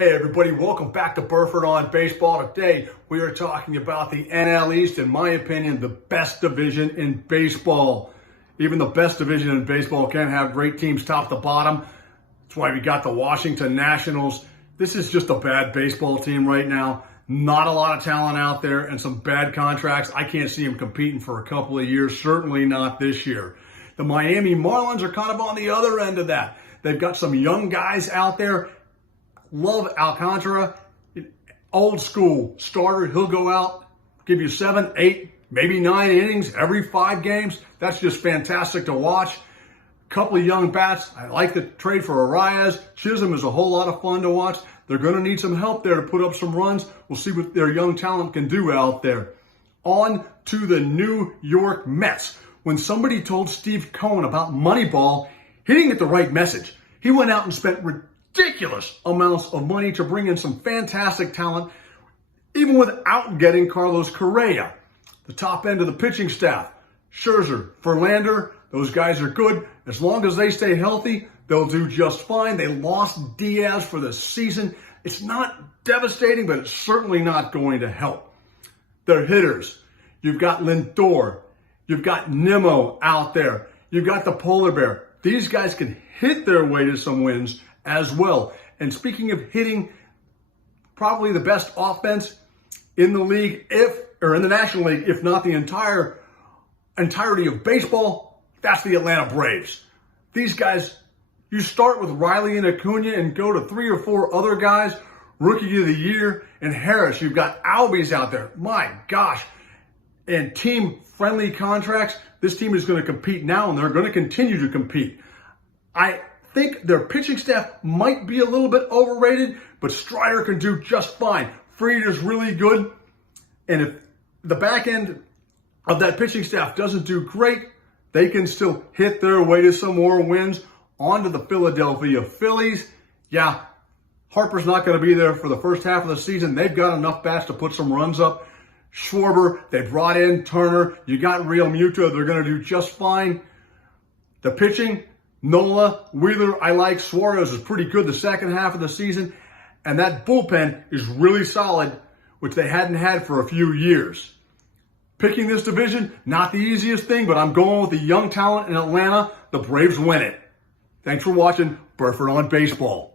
Hey everybody, welcome back to Burford on Baseball. Today we are talking about the NL East, in my opinion, the best division in baseball. Even the best division in baseball can have great teams top to bottom. That's why we got the Washington Nationals. This is just a bad baseball team right now. Not a lot of talent out there and some bad contracts. I can't see them competing for a couple of years, certainly not this year. The Miami Marlins are kind of on the other end of that. They've got some young guys out there. Love Alcantara, old school starter. He'll go out, give you 7, 8, maybe 9 innings every 5 games. That's just fantastic to watch. Couple of young bats. I like the trade for Arias. Chisholm is a whole lot of fun to watch. They're going to need some help there to put up some runs. We'll see what their young talent can do out there. On to the New York Mets. When somebody told Steve Cohen about Moneyball, he didn't get the right message. He went out and spent ridiculous amounts of money to bring in some fantastic talent, even without getting Carlos Correa. The top end of the pitching staff, Scherzer, Verlander, those guys are good. As long as they stay healthy, they'll do just fine. They lost Diaz for the season. It's not devastating, but it's certainly not going to help. Their hitters, you've got Lindor, you've got Nimmo out there, you've got the Polar Bear. These guys can hit their way to some wins as well. And speaking of hitting, probably the best offense in the league, in the National League, if not the entirety of baseball, that's the Atlanta Braves. These guys, you start with Riley and Acuna and go to 3 or 4 other guys, Rookie of the Year, and Harris. You've got Albies out there. My gosh. And team-friendly contracts. This team is going to compete now, and they're going to continue to compete. I think their pitching staff might be a little bit overrated, but Strider can do just fine. Fried is really good. And if the back end of that pitching staff doesn't do great, they can still hit their way to some more wins. On to the Philadelphia Phillies. Yeah, Harper's not going to be there for the first half of the season. They've got enough bats to put some runs up. Schwarber, they brought in Turner. You got Real Muto. They're going to do just fine. The pitching, Nola, Wheeler, I like. Suarez is pretty good the second half of the season. And that bullpen is really solid, which they hadn't had for a few years. Picking this division, not the easiest thing, but I'm going with the young talent in Atlanta. The Braves win it. Thanks for watching Burford on Baseball.